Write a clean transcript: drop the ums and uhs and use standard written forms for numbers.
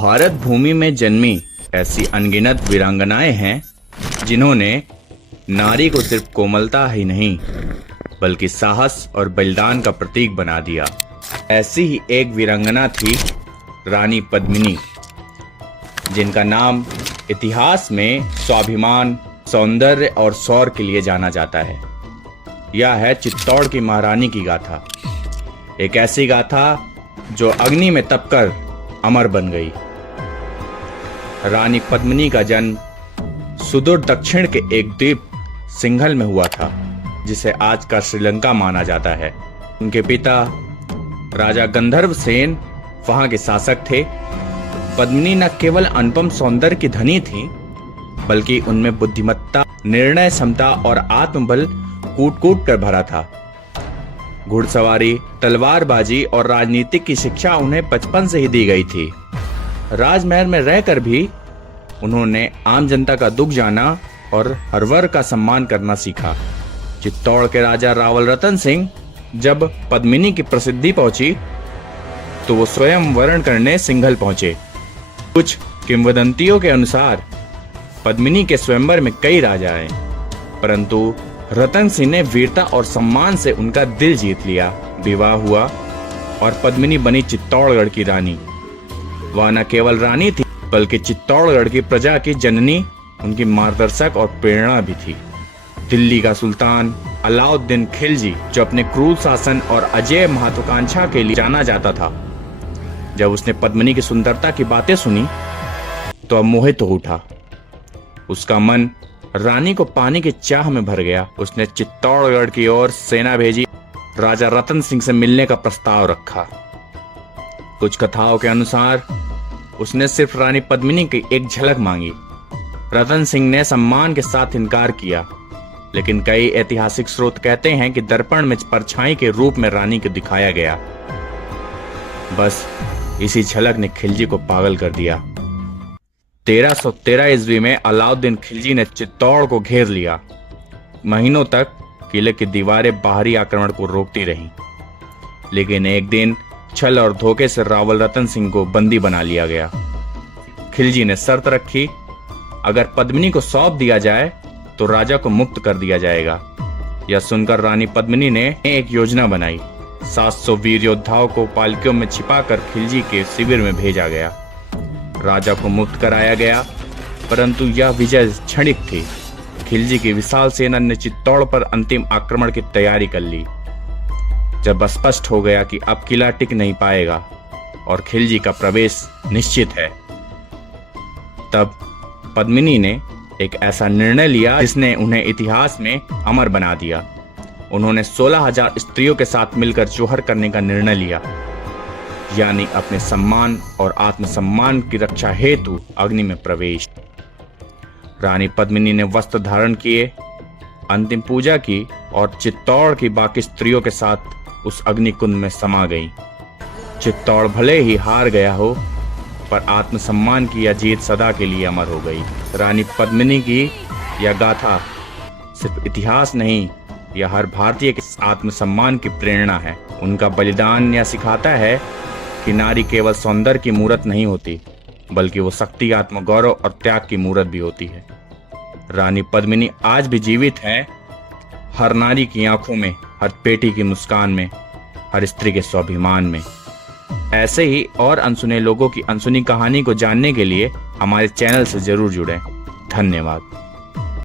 भारत भूमि में जन्मी ऐसी अनगिनत वीरांगनाएं हैं जिन्होंने नारी को सिर्फ कोमलता ही नहीं बल्कि साहस और बलिदान का प्रतीक बना दिया। ऐसी ही एक वीरांगना थी रानी पद्मिनी, जिनका नाम इतिहास में स्वाभिमान, सौंदर्य और शौर्य के लिए जाना जाता है। यह है चित्तौड़ की महारानी की गाथा, एक ऐसी गाथा जो अग्नि में तपकर अमर बन गई। रानी पद्मिनी का जन्म सुदूर दक्षिण के एक द्वीप सिंघल में हुआ था, जिसे आज का श्रीलंका माना जाता है। उनके पिता राजा गंधर्व सेन वहां के शासक थे। पद्मिनी न केवल अनुपम सौंदर्य की धनी थी, बल्कि उनमें बुद्धिमत्ता, निर्णय क्षमता और आत्मबल कूट-कूट कर भरा था। घुड़सवारी, तलवारबाजी और राजनीतिक की शिक्षा उन्हें बचपन से ही दी गई थी। राजमहल में रहकर भी उन्होंने आम जनता का दुख जाना और हर वर्ग का सम्मान करना सीखा। चित्तौड़ के राजा रावल रतन सिंह जब पद्मिनी की प्रसिद्धि पहुंची तो वो स्वयं वरण करने सिंघल पहुंचे। कुछ किंवदंतियों के अनुसार पद्मिनी के स्वयंवर में कई राजा आए, परंतु रतन सिंह ने वीरता और सम्मान से उनका दिल जीत लिया। विवाह हुआ और पद्मिनी बनी चित्तौड़गढ़ की रानी। वह न केवल रानी थी बल्कि चित्तौड़गढ़ की प्रजा की जननी, उनकी मार्गदर्शक और प्रेरणा भी थी। दिल्ली का सुल्तान अलाउद्दीन खिलजी, जो अपने क्रूर शासन और अजेय महत्वाकांक्षा के लिए जाना जाता था, जब उसने पद्मिनी की सुंदरता की बातें सुनी तो अब मोहित हो उठा। उसका मन रानी को पाने की चाह में भर गया। उसने चित्तौड़गढ़ की ओर सेना भेजी, राजा रतन सिंह से मिलने का प्रस्ताव रखा। कुछ कथाओं के अनुसार उसने सिर्फ रानी पद्मिनी की एक झलक मांगी। रतन सिंह ने सम्मान के साथ इनकार किया, लेकिन कई ऐतिहासिक स्रोत कहते हैं कि दर्पण में परछाई के रूप में रानी को दिखाया गया। बस इसी झलक ने खिलजी को पागल कर दिया। 1313 ईस्वी में अलाउद्दीन खिलजी ने चित्तौड़ को घेर लिया। महीनों तक किले की दीवारें बाहरी आक्रमण को रोकती रहीं, लेकिन एक दिन छल और धोखे से रावल रतन सिंह को बंदी बना लिया गया। खिलजी ने शर्त रखी, अगर पद्मिनी को सौंप दिया जाए तो राजा को मुक्त कर दिया जाएगा। यह सुनकर रानी पद्मिनी ने एक योजना बनाई। 700 वीर योद्धाओं को पालकियों में छिपाकर खिलजी के शिविर में भेजा गया। राजा को मुक्त कराया गया, परंतु यह विजय क्षणिक थी। खिलजी की विशाल सेना ने चित्तौड़ पर अंतिम आक्रमण की तैयारी कर ली। जब स्पष्ट हो गया कि अब किला टिक नहीं पाएगा और खिलजी का प्रवेश निश्चित है, तब पद्मिनी ने एक ऐसा निर्णय लिया जिसने उन्हें इतिहास में अमर बना दिया। उन्होंने 16,000 स्त्रियों के साथ मिलकर जौहर करने का निर्णय लिया, यानी अपने सम्मान और आत्मसम्मान की रक्षा हेतु अग्नि में प्रवेश। रानी पद्मिनी ने वस्त्र धारण किए, अंतिम पूजा की और चित्तौड़ की बाकी स्त्रियों के साथ उस अग्निकुंड में समा गई। चित्तौड़ भले ही हार गया हो, पर आत्मसम्मान की यह जीत सदा के लिए अमर हो गई। रानी पद्मिनी की यह गाथा सिर्फ इतिहास नहीं, यह हर भारतीय के आत्मसम्मान की प्रेरणा है। उनका बलिदान यह सिखाता है कि नारी केवल सौंदर्य की मूरत नहीं होती, बल्कि वो शक्ति, आत्मगौरव और त्याग की मूरत भी होती है। रानी पद्मिनी आज भी जीवित है, हर नारी की आंखों में, हर बेटी की मुस्कान में, हर स्त्री के स्वाभिमान में। ऐसे ही और अनसुने लोगों की अनसुनी कहानी को जानने के लिए हमारे चैनल से जरूर जुड़ें। धन्यवाद।